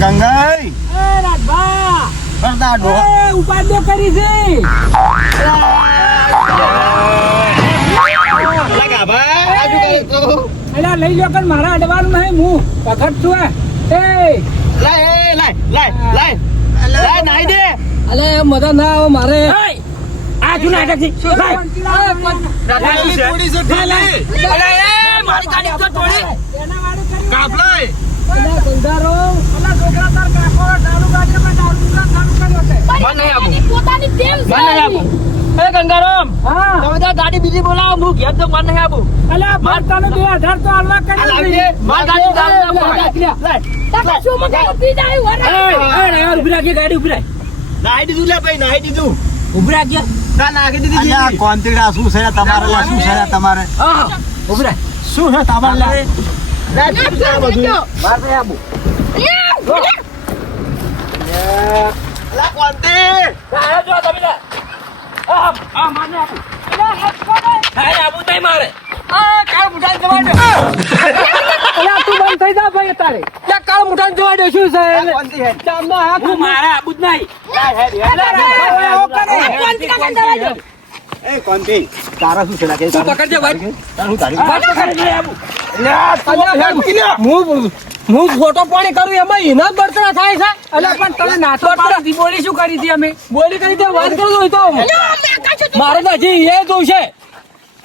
ગંગાઈ એ રાજભા કરતા ડો એ ઉપાડ્યો કરી છે લગા ભાઈ આજુ કરે તો એલા લઈ લ્યો કર મારા અડવાનું નહીં હું પકડ છું એ લાય નાઈ દે અલે મજા ના આવે મારે આ જુ નાટક છે થોડી સો ઠેલી અલે એ મારી ગાડી તો તોડી એના વાળી કરી કાપ લાય અલા ગંધારો અલા છોકરા તાર કાકો દારૂ ગાડીમાં દારૂ ચાલુ કર્યો છે મન નહીં આપું પોતાની ટેમ છે મન નહીં આપું એ ગંગારામ હા તમે તો ગાડી બીજી બોલાવો હું ઘેર તો મન નહીં આપું અલે મારતાનો 2000 તો હાલવા કરી દે માર ગાડી ચાલુ લાય તાકા શું મને પી જાય વરા ઉભી રાખી ગાડી ઉભી રાખ નાઈ દીધું લે ભાઈ નાઈ દીધું ઉભી રાખી ના નાખી દીધી આ કોન્ટ્રાક્ટ શું છે તમારે શું છે તમારે હા ઉભી રાખ શું છે તમારે લે બધું માર નહીં આપું લા કોન્ટી આ જો તમે લે આ માને આપું હાય આપું તઈ મારે આ કાળ મુઠાન જવા દે અલા તું બંધ થઈ જા ભાઈ તારે લે કાળ મુઠાન જવા દે શું છે કોન્ટી હે ચામનો હાથ મારા આપું જ નહીં એ કોન્ટી તારા શું છે લાગે તું પકડજે ભાઈ તારું તારી વાત પકડ નહીં આપું હું ફોટો પાણી કરું એમાં એના બળતરા થાય છે અલા પણ તમે નાતો પાડી બોલી શું કરી હતી અમે બોલી કરી હતી વાત કરો તો મારે તો હજી એ જોઉં છે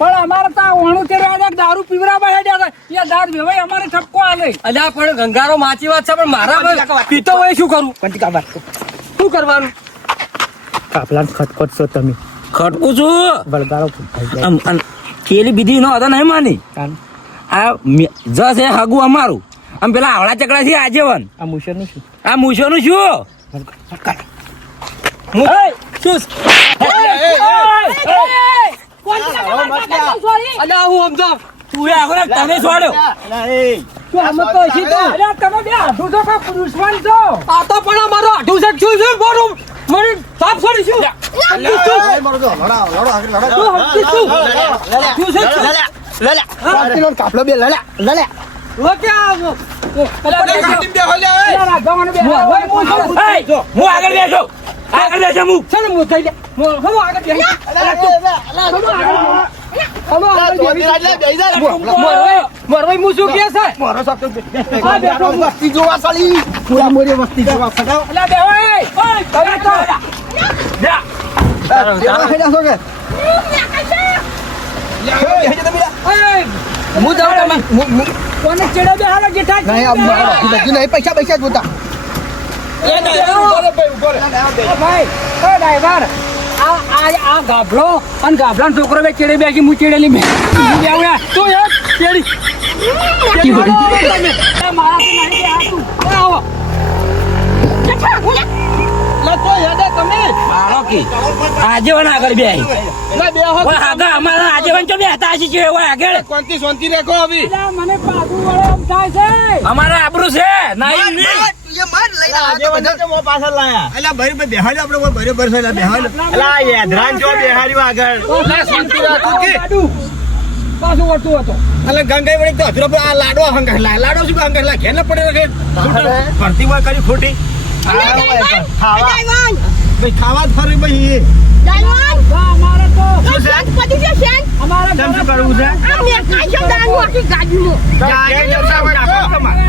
પણ અમારે તો ઓણું કર્યા દારૂ પીવરાવા હેડ્યા હતા એ દારૂ વેવાય અમારે ઠપકો આલે અલ્યા પણ ગંગારો માચી વાત છે પણ મારા પીતો હોય શું કરું કંટી કાબા શું કરવાનું કાપલા ખટખટ છો તમે ખટકું છું બળગારો કેલી બીધી નો હતો નહીં માની આ જસ એ હગું અમારું આમ પેલા આવડા ચકડા છે આજીવન આ મુશરનું શું આ મૂછોનું શું અલ્યા હું સમજાવ તું એ આગળ તને છોડ્યો તું આમ તો હજી તો અલ્યા તમે બે આઢું તો કા પુરુષવાન છો આ તો પણ અમારો આઢું છે શું છે બોલું મને સાફ છોડી શું કાપલો બે લડ્યા ઓકે આવો હું આગળ બેસો હું ચાલો હું થઈ જા હું આગળ બેસી મરવાઈ હું શું કે છે વસ્તી જોવા ચાલી પૂરા મોરી વસ્તી જોવા સગાવ અલ્યા બેવાય ઓય તમે તો જા હું જાઉં તમે કોને ચેડે બે હાલો જેઠા પૈસા પૈસા જોતા ભાઈ ઓ ડ્રાઈવર આ ગાભલો અને ગાભલાનો છોકરો બે ચેડે બેસી હું ચેડેલી મેં તો યાર ચેડી મારાથી નહીં કે આ તું આવો આજીવન આગળ બે આગળ અમારા આજીવન ચો બેહતા હશે છે આગળ કોનથી શાંતિ રાખો હવે મને પાછું વળે એમ થાય છે અમારા આબરૂ છે નહીં પાછળ લાયા અલા ભાઈ બેહાડ્યો આપણે બરોબર છે બેહાડ્યો અલા યાદરાન જો બેહાડ્યો આગળ શાંતિ રાખો કે પાછું વળતું હતો અલા ગંગાઈ વળી તો હજરો આ લાડો હંગાઈ લાડો શું હંગાઈ લા ઘેર ન પડે કે ફરતી માં કરી ખોટી ખાવા ભાઈ ખાવા જ ફરી ભાઈ અમારે તો અમારા કેમ શું કરવું છે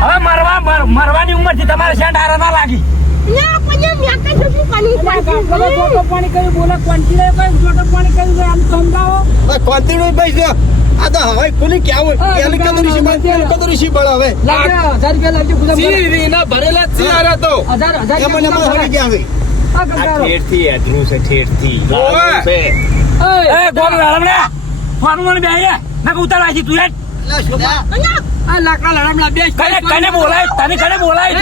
હવે મરવાની ઉંમર થી તમારે શેઠ હારા ના લાગી પાણી કર્યું બોલે ક્વોન્ટી પાણી કર્યું આમ સમજાવો કોન્ટિન્યુ ભાઈ છે આ તો હવે ખુલી ક્યાં હોય એની કદરી શી બળ હવે 1000 રૂપિયા લાગજો સીરીના ભરેલા જ છે આરા તો એમાં હરી ગયા હવે આ ઠેઠથી એધરું છે ઠેઠથી છે એ ગોળ લડમડા ફોન મને બેહી ના ઉતારવા છે તું આ લાકડા લડામડા બેસ કને બોલાય તને બોલાય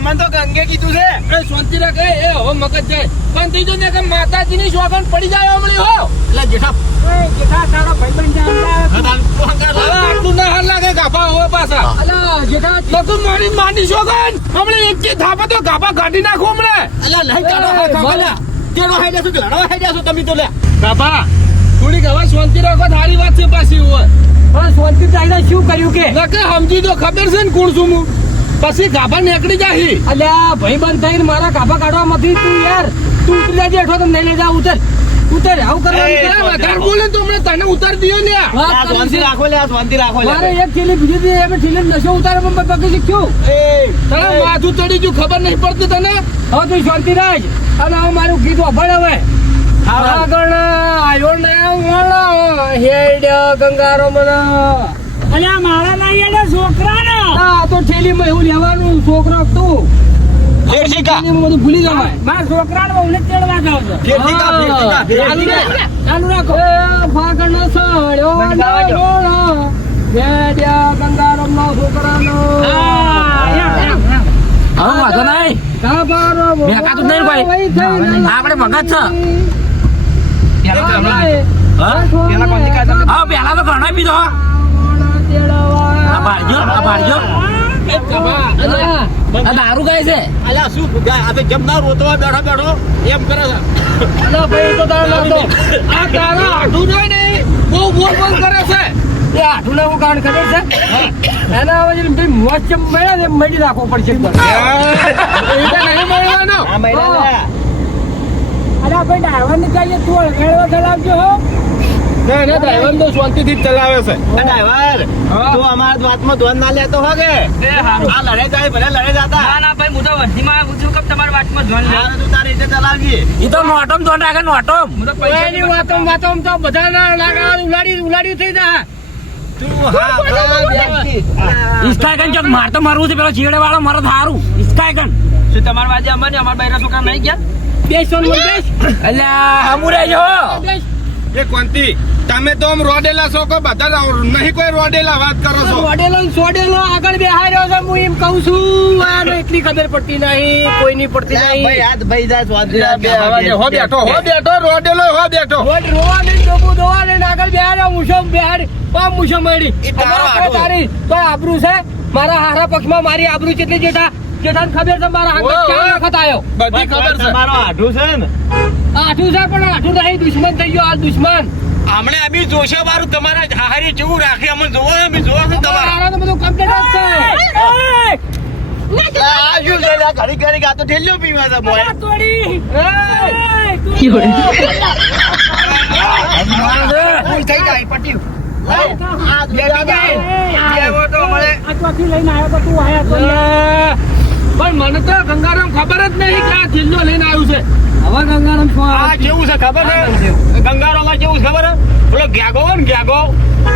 મને તો ગંગે કીધું છે શાંતિ રાખ એ હવે મગજ જાય પણ થઈ જો ને કે માતાજીની શોભન પડી જાય હમણી હો એટલે જેઠા જેઠા તારો ભાઈબંધ આટલું ના હાલ લાગે ગાભા હવે પાછા અલા જેઠા લગુ માની શોગન હમણે એક કે ધાપા તો ગાભા કાઢી નાખો હમણે અલા લઈ કાઢો ગાભા કેનો હાઈડા છો લડવા હાઈડા છો તમે તો લે ગાભા થોડીક હવે શાંતિ રાખો સારી વાત છે પાછી હોય પણ શાંતિ તાઈને શું કર્યું કે નકે સમજી તો ખબર છે ને કોણ છું હું પછી ગાભા નીકળી જાહી. અલ્યા ભાઈ બંધ થઈને મારા કાપા કાઢવા માંથી તું યાર તું ઉતરી જાજે હેઠો તો નહીં લઈ જા ઉતર ઉતર આવું કરવાનું છે? વધારે બોલે તો હમણાં તને ઉતાર દિયો ને આ. વાત કરી છે. શાંતિ રાખો મારે એક થેલી બીજી હતી એમ થેલી નશો ઉતારે પણ પગે શીખ્યું તને માથું ચડી ગયું ખબર નહીં પડતી તને. હવે તું શાંતિ રાખ અને હવે મારું ગીત વાપર હવે આગળ આયો ને વાળા હેડ ગંગારો મને અલ્યા મારા નહીં એટલે છોકરાને. આ તો થેલીમાં એવું લેવાનું છોકરો તું થેલીમાં બધું ભૂલી જવાય મારા છોકરાને બહુ નથી ચડવા જાવ છો. ચાલુ રાખો એ ફાગણ સળ્યો નોળો હેડ્યા ગંગારો નો છોકરાનો હવે વાંધો નહીં ગાભારો મેકાતું નહીં ભાઈ. આપણે ભગત છે. હા પેલા તો ઘણા પીધો. આ બાળજો આ બાળજો આ દારૂ ગાય છે. અલ્યા શું ગાય આ તો જમના રોતવા બેઠો બેઠો એમ કરે છે. અલા ભાઈ તો તારો લાવતો આ તારા આઢું જોઈ ને બહુ બોલ બોલ કરે છે. એ આઠું ને એવું કાંડ કરે છે એના હવે જે ભાઈ મોજ ચમ મળ્યા ને એમ મળી રાખવો પડશે એકવાર. એટલે નહીં મળવાનો. આ મહિલા અલ્યા ભાઈ ડ્રાઈવરને કહીએ તું મેળવા ચલાવજો હો. ના ના ડ્રાઈવર તો શાંતિથી જ ચલાવે છે. ડ્રાઈવર તું અમારા વાતમાં ધોન ના લેતો હો કે આ લડે જાય ભલે લડે જાતા ના ભાઈ હું તો વર્ધીમાં આવ્યો છું કે તમારી વાતમાં જોન હારે તું તારી રીતે ચલાવજી. એ તો નોટમ જોન રાખે નોટમ. એની વાતો તો બધા ઉલાડી થઈ જાય તું હા બેસી. ઇસ્કાયકન ચોક માર તો મારવું છે પેલો ચીડે વાળો મારો થારું ઇસ્કાયકન. શું તમારી વાજે અમારે અમારા બૈરા છોકરા નહીં ગયા બેસ સોન બેસ અલ્યા હમુ રહેજો. એ કોંતી તમે તો આમ રોડેલા છો કે બધા નહીં કોઈ રોડેલા વાત કરો છો. સોડેલો ને સોડેલો આગળ બેહાઈ રહ્યો છે હું એમ કહું છું આને એટલી ખબર પડતી નહીં કોઈ નહીં પડતી ભાઈ નહીં હાથ ભાઈ જાય સ્વાદ હો બેઠો રોડેલો હો બેઠો. રોડ રોવા ને ડોબું દોવા ને આગળ બેહાડ્યો મુશો બેહાડ પા મુશો મળી એ તારો આટો. તારી તો આબરૂ છે મારા હારા પક્ષમાં મારી આબરૂ કેટલી જેઠાને ખબર છે મારા હાથ ઓય, ક્યાં ઓય. વખત આવ્યો બધી ખબર છે. તમારો આઢું છે ને આઠું છે પણ આઠું નહીં દુશ્મન થઈ ગયો આ દુશ્મન હમણે અભી જોશે મારું તમારા હારી જેવું રાખી અમે જોવો અમે જોવો છે તમારા હારા તો બધું કમ્પ્લીટ જ છે આ શું છે આ ઘડી ઘડી આ તો ઠેલ્યો પીવા છે મોય અલ્યા તોડી. થઈ જાય પટ્યું આ બેઠી જાય આ ચોથી લઈને આવ્યો તો તું આયા તો યાર. પણ મને તો ગંગારામ ખબર જ નહીં કે આ જિલ્લો લઈને આવ્યું છે. હવે ગંગારામ આ કેવું છે ખબર છે ગંગારોમાં કેવું છે ખબર છે પેલો ગેગો હોય ને ગેગો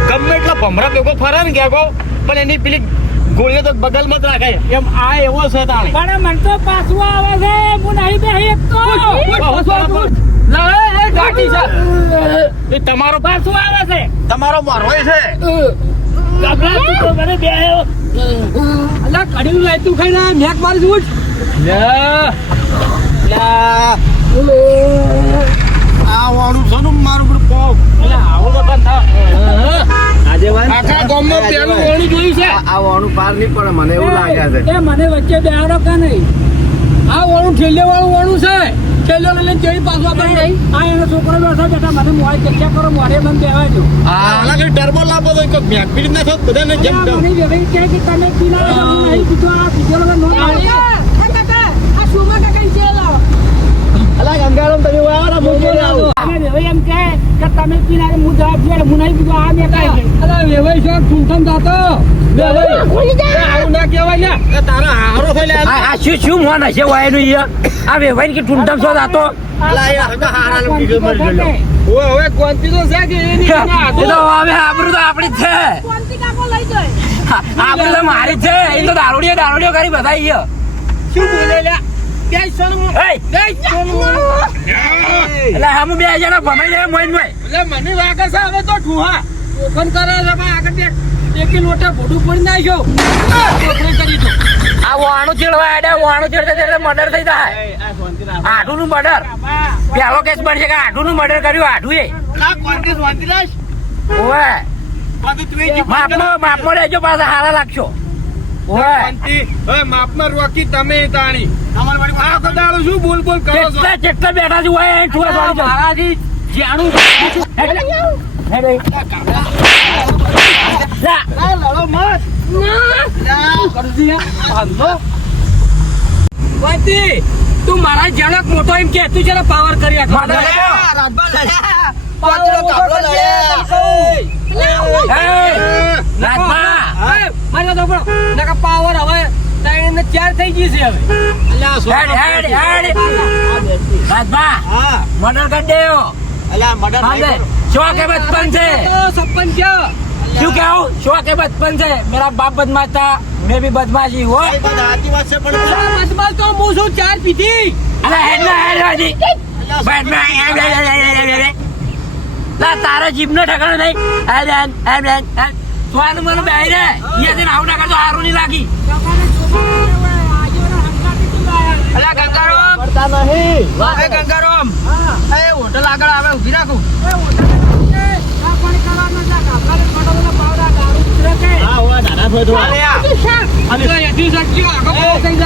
ગમે એટલો ભમરા ભેગો ફરે ને ગેગો પણ એની પેલી ગોળીઓ તો બગલમાં જ રાખે એમ આ એવો છે તાણે પણ મન તો પાછું આવે છે હું નહીં બેહી શકતો. ગાડી છે એ તમારો પાછું આવે છે. તમારો મારવાય છે ગભરા તું તો મને બેહ્યો. અલા કડીનું લાઈ તું ખાઈને મેક મારી છું આ વાળું છે ને મારું બધું પોપ આખા ગામમાં પેલું વળું જોયું છે. આ વાળું પાર નહીં પડે મને એવું લાગે છે એ મને વચ્ચે બેહાડો કે નહીં. આ વાળું ઠેલે વાળું વાળું છે ઠેલો લઈને ચડી પાછું આપણે નહીં આ એનો છોકરો બેઠો બેઠા મને મોડે ચર્ચા કરો મોડે મને બેહવા દો. આલા કઈ ટર્બો લાવો તો કોઈ મેક પીડી ના થાત બધાને જેમ આ મને વ્યવહારિક કહે કે તમે પીલા છો, હું નહીં પીતો. આ પીધેલો મેં નો આવે. અલા ગંગારામ તમે આવો ને હું જોડે આવું અને વ્યવહારિક એમ કહે કે તમે પીલા હું જવાબ દે હું નહીં પીતો. આ મેં કાંઈ કહે. અલા વેવાઈ છો ઠૂંઠમ જાતો વેવાઈ આવું ના કહેવાય ને. એ તારા હારો થઈ લે આ શું મોન હશે વાયનું ઈ આ વેવાઈ કે ટુંટમ છો જાતો. અલા એ હગા હારા લો બીજો મરી ગયો હવે કોંતી તો છે કે એની એ તો હવે આબરૂ તો આપણી જ છે. કોણથી કાકો લઈ જાય. આબરૂ તો મારી જ છે. એ તો દારૂડિયો કરી બધા ઈ. શું બોલે લ્યા ક્યાંય સોનું એય, એટલે હમ બે જણા ભમાઈ જાય મોઈન મોય. એટલે મને લાગે છે હવે તો ઠુહા ઓપન કરે છે પણ આગળ એક લોટા ભોડું પડી નાખ્યો ઓપન કરી દો આ વાણું ચીડવા આડ્યા વાણું ચીડતા મર્ડર થઈ જાય. આઢું નું મર્ડર પેલો કેસ બનશે કે આઢું નું મર્ડર કર્યું આઢું એ ના કોન્ટી સ્વાંતિરાજ ઓવે કોન્ટી તું એ જી માપમાં રહેજો પાછા હારા લાગશો. ઓવે કોંતી હવે માપમાં રોકી તમે તાણી અમાર વાળી આ કદાળો શું બોલ બોલ કરો છો. કેટલા બેઠા છે ઓય અહીં ઠુવા વાળી જાઓ. મારાથી જાણું હેડે. હેડે. જા. લડો મત કરજી હાલો વાતી તું મારા જણક મોટો એમ કે તું જરા પાવર કરી આખો પાવર હવે ત્રણ ચાર થઈ ગઈ છે હવે મર્ડર કરી દેવો शो के बचपन से સપન છે क्यों क्या हूँ शो के बचपन से मेरा बाप बदमाश था मैं भी बदमाशी हुआ બસમાં તો હું શું ચાર પીધી अरे हेड वाली बैठ में ला तारा जीप न ठकाना नहीं स्वाद मन बैठ रे ये दिन आउट कर तो हारू नहीं लागी અલા ગંગારામ પડતા નહીં એ ગંગારામ એ હોટલ આગળ આવે ઊભી રાખો હા હોવા દાદા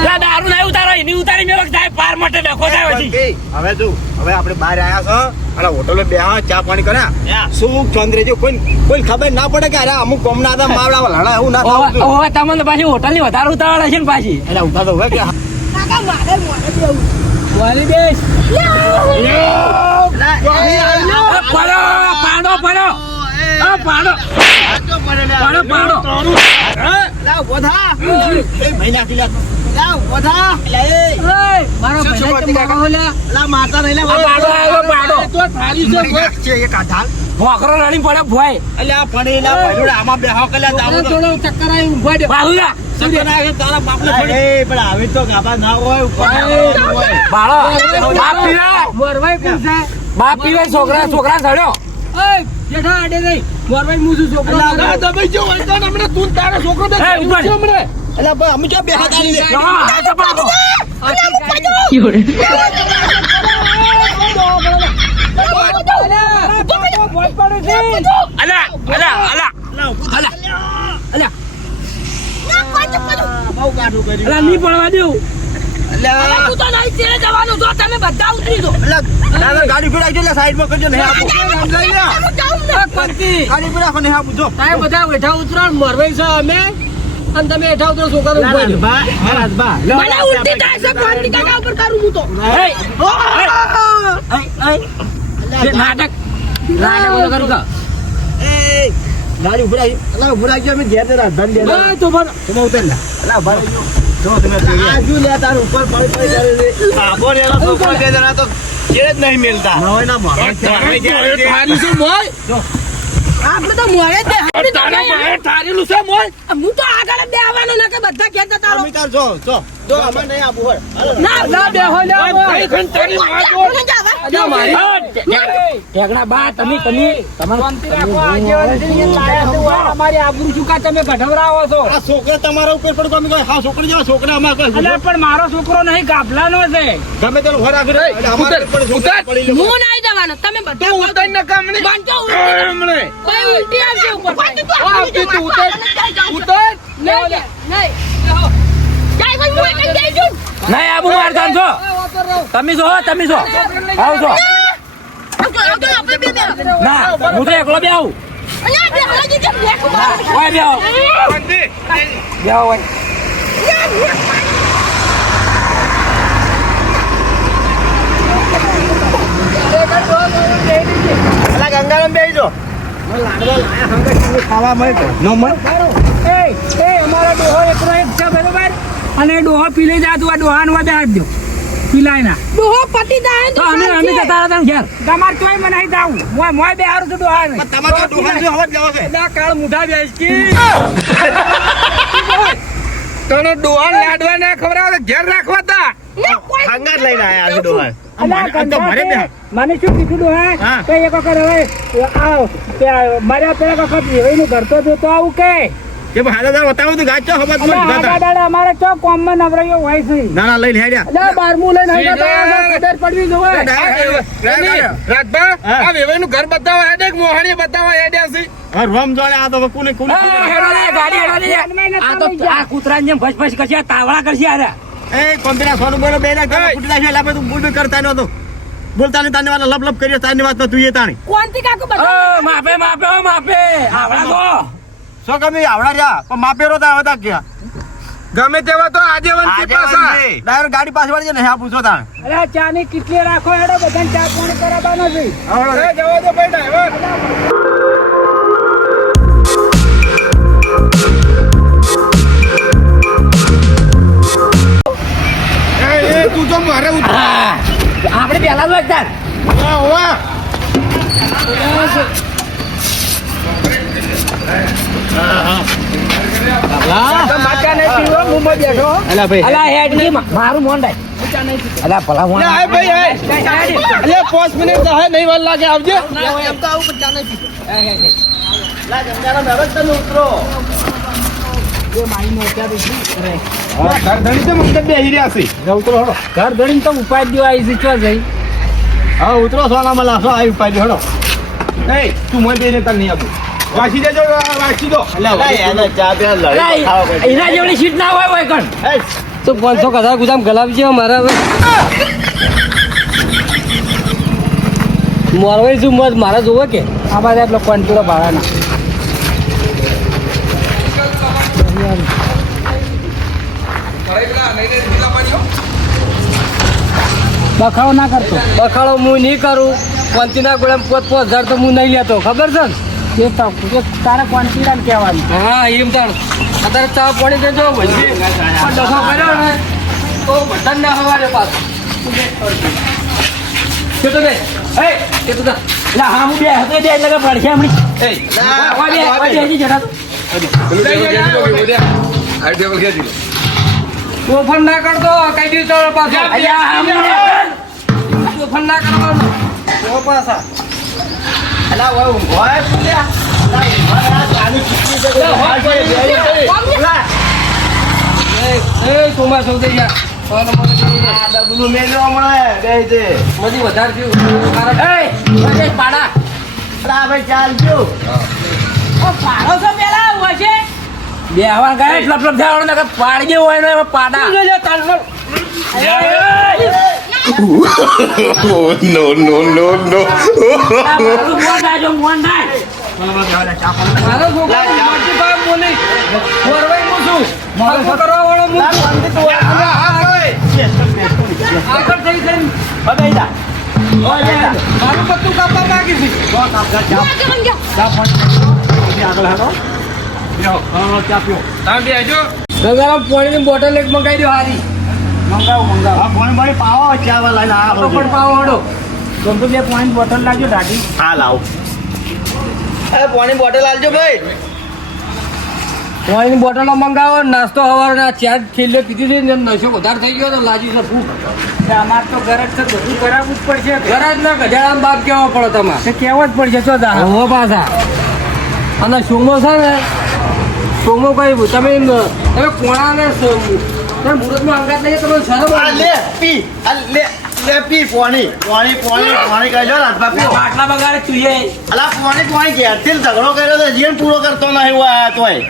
ला दारू नहीं उतारो इन्हीं उतारी मेरे वक्त पार मटे देखो जाए वही હવે જો હવે આપણે બહાર આયા છો અને હોટલે બેહા ચા પાણી કર્યા સુખ ચંદ્રે જો કોઈ ખબર ના પડે કે અરે અમુક કોમના હતા માવડા લડા એવું ના થવું જોઈએ. ઓવે તમને પાછી હોટલ ની વધારે ઉતાવળ હશે ને પાછી એટલે ઉઠા તો હવે કે વાલી બેસ પાડો પાડો પાડો પાડો પાડો મારો માતા નહીં પાડો આવ્યો પાડો તો થારી છે ભોખરો રણી પડે ભોય અલ્યા પડેલા ભઈડા આમાં બેહો કલ્યા દારૂ તો થોડો ચક્કર આવી ઊભા દે બાહુલા તારા બાપને પડે પણ આવી તો ગાભા ના હોય ઉપર બાળો બાપ પીવે મોરવાઈ કોણ છે બાપ પીવે છોકરા ચડ્યો ઓય જેઠા આડે નહીં મોરવાઈ મુજુ છોકરો અલા દબાઈ જો હોય તો હમણે તું તારો છોકરો દે એ ઉપર. હમણે અલ્યા ભાઈ અમે ક્યાં બેહા તારી લે અલા અલા અલા અલા બહુ કાઢું કર્યું અલા નહીં પડવા દેવું અલ્યા તું તો નહીં ચેડે જવાનું તો તમે બધા ઉતરી દો દાદા ગાડી ફેરાઈ જો સાઈડ માં કરજો નહીં આપો પંકી ગાડી ફેરા નહીં આપો જો તમે બધા બેઠા ઉતરો મોરવાઈ છે અમે અને તમે બેઠા ઉતરો છોકરો ઉભો દો મને ઉલટી થાય છે પંકી કાકા ઉપર કરું હું તો નાટક બોલો કરું કા ગાડી ફેરાઈ અલા ફેરાઈ જો અમે ઘેર દે રાજધાન દે તો પણ તમે ઉતર લે અલા ભાઈ જો તમે આજુ લે તાર ઉપર પડી કરે આબો ને એનો છોકરો દે જરા તો ચેડ નહીં મિલતા ના હોય ના મારે થારી છે મોય આપણે તો મોરે જ દે તારા મારે થારીલું છે મોય હું તો આગળ જ બેહવાનો ને કે બધા ઘેર જતા રહો અમે તાર જો અમે નહીં આપું હોય ના ના બેહો લે ભાઈ ખન તારી માં જો અજા મારી ઠેકડા બા તમે શાંતિ રાખો આજે લાયા છે અમારી આબરૂ ચૂકા તમે ભઢવરાવો છો આ છોકરા તમારા ઉપર પડતો અમે કોઈ હા છોકરી જેવા છોકરા અમાર કોઈ અલે પણ મારો છોકરો નહીં ગાભલાનો છે ગમે તેનો ઘર આગળ અમારે પણ છોકરા પડી લે હું નહીં જવાનો તમે બધા તું ઉતર ન કામણે બાંધો હમણે કોઈ ઉલટી આવશે ઉપર તું ઉતર ઉતર નહીં નહીં જાય કોઈ હું એક જઈ જુ નહીં આબુ માર કામ છો તમે છો આવ છો આપણે બે બે ના હું તો એકલો બે આવું અલ્યા બે હજી કે લેખો ઓય બે આવો બંધી બે આવો ઓય. અલા ગંગારામ બેહી જો લાડવા લાયા હંગા કે ખાવા મળે નો મળે એ અમારો ડોહો એકલો એક છે બરોબર અને ડોહો પીલે જા તું આ ડોહાનો બે હાથ દો પીલાય ના ડોહો પટી જાય તો અમે જતા હતા ઘેર તમાર તોય મને નહીં જાવું મોય બે હારું તો ડોહા નહીં તમારો દુકાન જો હવે જાવ છે ના કાળ મુઠા બેસ કી તને ડોહાન લાડવા ના ખવડાવે તો ઘેર રાખવા તા હંગા લઈને આયા છે દુકાન મને શું કીધું ડોહા હા. તો એક વખત હવે આવ મારા પેલા વખત એનું ઘર તો જોતો આવું કે કે હાલા દા બતાવો તો ગાચો હબત મત આગા દાડા અમારે ચો કોમમાં નવરાયો હોય છે ના ના લઈને હેડ્યા અલ્યા બારમું લઈને આવી જતા કદર પડવી જોવે રાજભા આ વેવાઈનું ઘર બતાવવા હેડે કે મોહાણી બતાવવા હેડ્યા છે હવે રોમ જોડે આ તો કોને કોને ગાડી આ તો આ કૂતરાની જેમ ભસ ભસ કરશે તાવડા કરશે અરે એ કોમ્પિના સોનું બોલો બે ના ફૂટી જાય એટલે આપણે તું બોલ બી કરતા નતો બોલતા ને તાને વાળા લપ લપ કર્યો તાની વાત તું એ તાણી કોણથી કાકુ માપે આવડા તો શું ગમે આવડા રહ્યા પણ માપેરો તો આવતા ગયા ગમે તેવા તો આજે વંશી પાછા ડાયરેક્ટ ગાડી પાછી વાળી ને હા પૂછો તાણ અરે ચા ની કેટલી રાખો હેડો બધાને ચા પાણી કરાવવાનો છે એ જવા દો ભાઈ ડ્રાઈવર એ તું તો મારે આપણે પેલા જ વાગતા વાહ માચા નહીં પીવો મુંબઈ બેઠો અલા ભાઈ અલા હેડ ની મારું મોન રાય અલા ભલા મોન એ ભાઈ અલે 5 મિનિટ તો હે નહીં વાર લાગે આવજે એમ તો આવું પણ ચા નહીં પીતો લા ગંગારામ હવે તમે ઉતરો એ માઈ નો ચા બેસી અરે ઘર ધણી છે મંદિર બેહી રહ્યા છે ઉતરો હળો ઘર ધડીને તો ઉપાય દેવા આવી છે ચો જઈ હા ઉતરો સોનામાં લાસો આવી પાડી હળો નહીં તું મને બેને તને નહીં આપું વાસી દેજો વાસી દો એને ચા પે એના જેવડી સીટ ના હોય કણ તો 500 કદા ગુદામ ગલાવજે મારા હવે મોરવાઈ શું મત મારા જોવે કે અમારે એટલો કંટ્રોલ ભાડાના બખાડો ના કરતો બખાડો હું નહીં કરું પંચીના ગોળામાં 5,000 તો હું નહીં લેતો ખબર છે ને એ તો એ તારે કોન્ફિડન્સ કહેવાનું હા એમ તાણ અત્યારે ચા પાણી દેજો ભાઈ પણ ડખો કર્યો ને તો બધા ના હવારે પાસ કેતો દે એ કેતો દે લા હા હું બે હતો દે એટલે પડશે હમણી એ વાજે જરા તોફાન ના કરતો કઈ દી તો પાછો તોફાન ના કરવાનો તો પાછા અલા ઓય ઊંઘોય પુલ્યા એ સોમા સૌદે યાર ડબલું મેલ્યો મળે બે છે મજી વધારે થયું એ પાડા અલા ભાઈ ચાલજો પાડો છો પેલા હોય છે બે હવા ગયા લપ લપ થયા ને પાડી ગયો હોય ને એમાં પાડા no, no, no, no. મારું મોન થાય મોન થાય મારો છોકરો મોટી ભાઈ બોલી ફોરવાઈ હું છું મારો કરવા વાળો હું આગળ થઈ જઈને મારું પત્તું કાપવા માંગી છે ગંગારામ પાણીની બોટલ એક મંગાવી દો હારી પાવો ચા લઈને તો પણ પાવો હડો ગમતો બે પોઈન્ટ બોટલ લાગ્યો દાઢી હા લાવ એ પાણી બોટલ આલજો ભાઈ પાણીની બોટલો મંગાવો નાસ્તો હવારના ચાર છેલ્લે પીધી હતી ને નશો વધારે થઈ ગયો તો લાજી છે ફૂક અમાર તો ઘર જ છે બધું કરાવવું જ પડશે ઘર જ ના ગજાળામાં બાપ કેવો પડે તમારે તે કહેવો જ પડશે ચો દા હો પાછા અને સોમો છે ને સોમો કઈ તમે કોણાને તમે મુહૂર્તમાં અંગાત લઈએ તમે શરમ આ લે પી આ લે પી પાણી કહેજો રાજભા પીઓ આટલા બગાડે તુંએ અલા પાણી ઘેરથી ઝઘડો કર્યો તો જીવન પૂરો કરતો નહીં હું આયા તોય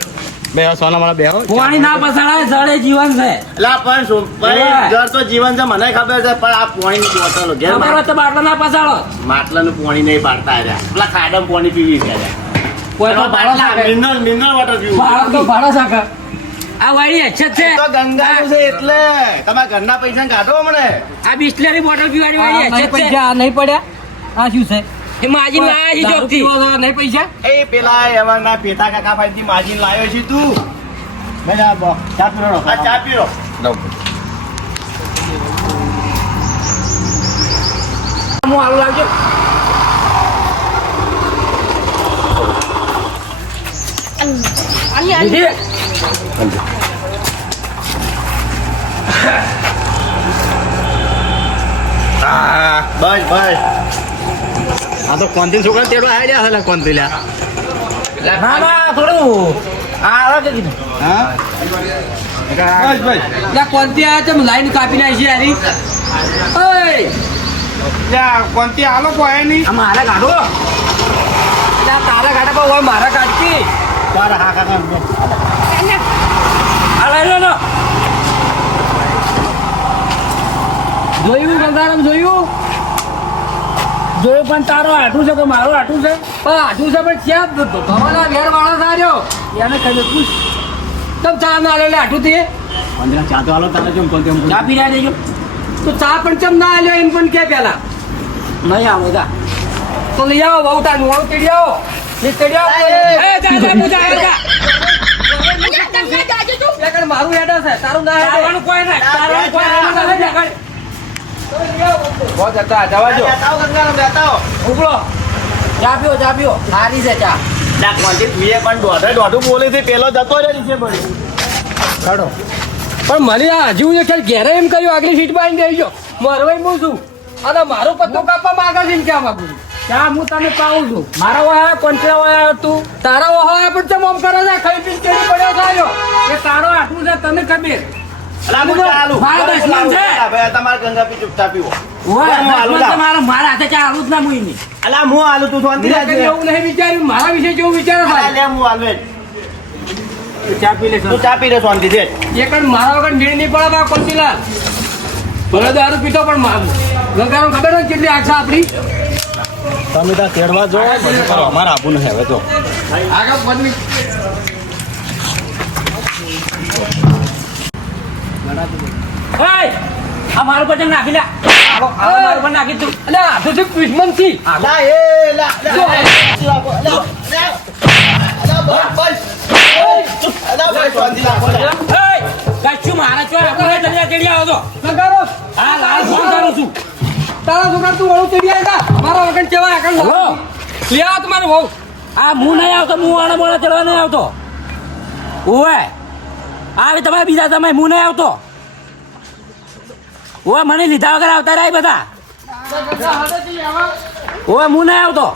બે સોના મારા બે પાણી ના પસાડાય સડે જીવન છે અલા પણ શું ભાઈ ઘર તો જીવન છે મને ખબર છે પણ આ પાણીની બોટલો ઘેર તમારો તો બાટલો ના પસાડો માટલાનું પાણી નહીં પાડતા રહ્યા પેલા ખાડામાં પાણી પીવી છે કોઈ તો ભાડો સાકે મિનરલ વોટર પીવું ભાડો તો ભાડો સાકે આ વાળી અછત છે તો ગંગાનું છે એટલે તમારા ઘરના પૈસા કાઢો મને આ બિસ્લેરી બોટલ પીવાની વાળી અછત છે પૈસા નહીં પડ્યા આ શું છે એ માજી લાયા છે ચોકથી નહીં પૈસા એ પેલા એવાના પેટા કાકા પાસેથી માજીને લાવ્યો છે તું ચા પીરો ચા પીરો હું આવું લાવજો બસ બસ આ તો કોંતી છોકરા તેડો આઈડિયા હલા કોંતી લ્યા ના ના થોડું આ કીધું હા બસ ભાઈ લા કોનથી આ ચમ લાઈન કાપી નાખી યારી ઓય ત્યાં કોણથી આલો કોઈ નહીં આ મારા કાઢો લા તારા ગાડા પર હોય મારા કાઢકી તારા હા કાકા આ લઈ લો જોયું ગંગારામ જોયું જોયું પણ તારો આટું છે કે મારો આટું છે પણ આટલું છે પણ ક્યાં ભવાના વેર વાળા સાર્યો એને કહ્યું પૂછ તમ ચા ના આલ્યો એટલે આટલું તે પંદર ચા તો હાલો તારે જેમ કોણ તેમ ચા પી રહ્યા દેજો તો ચા પણ ચમ ના આલ્યો એમ પણ કે પેલા નહીં આવો જા તો લઈ આવો બહુ તાર મોડું તેડી આવો એ તેડી આવો એ જા પૂજા જા એકણ મારું હેડા છે તારું ના હેડા તારું કોઈ નહીં તારું કોઈ નહીં બહુ જતા જવાજો ઉભરો ચા પીઓ સારી છે ચા દોઢું બોલે છે પેલો જતો રહે છે બળી કાઢો પણ મને આ હજુ એ ખેલ ઘેરે એમ કર્યું આગલી સીટ માં આવીને દેજો મરવાઈ હું છું અને મારું પત્તું કાપવા માંગે છે ને ક્યાં માંગુ છું ચા હું તને પાઉં છું મારા વાયા કોન્ટ્રા વાયા તું તારા વહાવા પણ ચમ આમ કરે છે ખાઈ પીને કેડી પડ્યો થાયો એ તારો આટલું છે તને ખબર મારા દુશ્મન છે તમારે ગંગા પી ચૂપચાપ પીવો મારા હાથે ચા આવું જ ના મુઈ અલા હું આલું તું શાંતિ મેં કદી એવું નહીં વિચાર્યું મારા વિશે જેવું વિચારો થાય લે હું આલવે ચા પી લે તું ચા પી લે શાંતિ છે એકણ મારા વગર મેળ નહીં પડે બા કોંતીલાલ ભલે દારૂ પીતો પણ ગંગાનો ખબર હોય કેટલી આશા આપણી તમે ત્યાં તેડવા જો અમારે આવું નહીં હવે તો આગળ બદલી આ મારું પતંગ નાખી લે મારું પણ નાખી તું અલે આ તો દુશ્મન થી લા એ લા કચ્છું મારા ચો આપણે તને કેડી આવો તો ગંગારો હા લાલ ફોન કરું છું તારા છોકરા તું વળું તેડી આવ્યા મારા વગર કેવા આગળ હલો. લે આ તમારું વહુ આ હું નહીં આવતો હું આને મોડા ચડવા નહીં આવતો ઓવે આવે તમારે બીજા તમે હું નહીં આવતો ઓવે મને લીધા વગર આવતા રહ્યા બધા ઓવે હું નહીં આવતો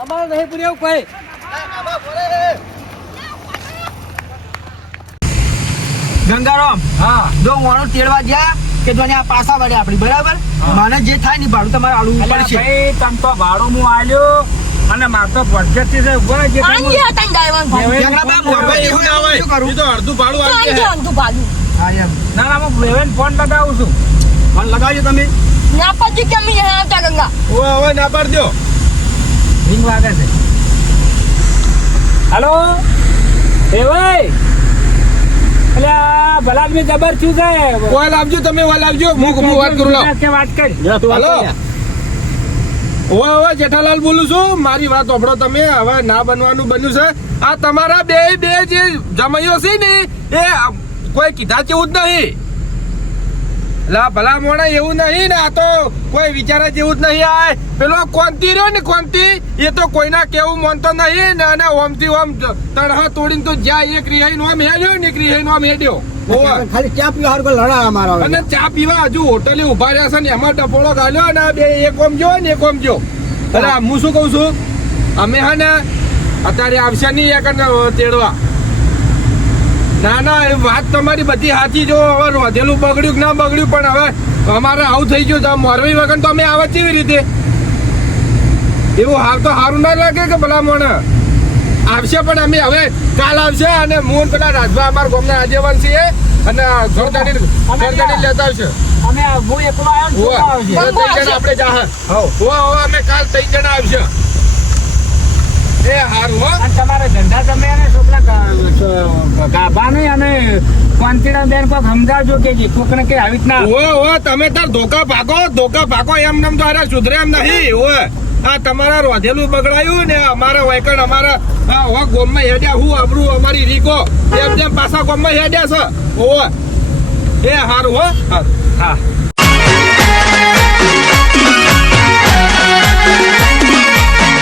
અમારે નહીં પૂર્યું કોઈ ગંગારામ હા જો વાણું તેડવા ગયા કે જો આ પાસા વાળે આપડી બરાબર મને જે થાય ને ભાડું તમારે આલવું અલ્યા પડશે ભાઈ તમ તો ભાડું હું આલ્યો અને માર તો પ્રોજેક્ટ છે ઉભો જે ગંગાબા મોરવા જેવું ના હોય શું કરું? અડધું ભાડું હા એમ ના ના હું વેવેન ફોન લગાવું છું ફોન લગાવજો તમે ઓવે ના પાડ દો રિંગ વાગે છે હેલો એ ભાઈ અલ્યા ભલાદમી જબર છું છે ઓલ આવજો તમે ઓલ આવજો હું વાત કરું લાવ કે વાત કરી હાલો ઓય જેઠાલાલ બોલું છું મારી વાત સાંભળો તમે હવે ના બનવાનું બન્યું છે આ તમારા બે જે જમાઈઓ છે ને એ કોઈ કીધા જેવું જ નહીં લા ભલા મોણા એવું નહીં ને આ તો કોઈ વિચારા જેવું જ નહીં આ પેલો કોંતી રહ્યો ને કોંતી એ તો કોઈના કેવું માનતો નહીં ને અને ઓમથી ઓમ તળહા તોડીને તો જ્યાં એક રિહાઈ નો આમ હેડ્યો ને એક રિહાઈ નો આમ હેડ્યો ખાલી ચા પીવા હાર લડા અમારો અને ચા પીવા હજુ હોટલે ઉભા રહ્યા છે ને એમાં ટપોળો ગાલ્યો અને આ બે એક ઓમ જો ને એક ઓમ જો અરે હું શું કઉ છું અમે હા ને અત્યારે આવશે નહીં એક તેડવા ના ના એ વાત તમારી બધી સાચી જો હવે રોધેલું બગડ્યું કે ના બગડ્યું પણ હવે અમારે આવું થઈ ગયું તો મોરવી વગર તો અમે આવે કેવી રીતે એવું હાલ તો સારું ના લાગે કે ભલા મોણ આવશે પણ અમે હવે કાલ આવશે અને હું પેલા રાજભા અમારા ગામના આગેવાન છીએ અને ઘરગાડી લેતા આવશે અમે હું એકલો આવ્યો છું ત્રણ જણા આપણે જાહર હવે અમે કાલ 3 જણા આવશે એ હારું હો અને તમારા ધંધા તમે અને છોકરા ગાભા નહીં અને કોન્ફિડન્સ બેન કોક સમજાવજો કે કોકને કે આવી રીતના ઓય તમે તાર ધોકા ભાગો એમ નમ તો અરે સુધરે એમ નહીં ઓય આ તમારા રોધેલું બગડાયું ને અમારા વૈકણ અમારા ગોમમાં હેડ્યા હું આબરું અમારી રીકો એમ જેમ પાછા ગોમમાં હેડ્યા છે ઓય એ હારું હો હા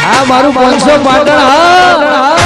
આ મારું 500 પાટણ હા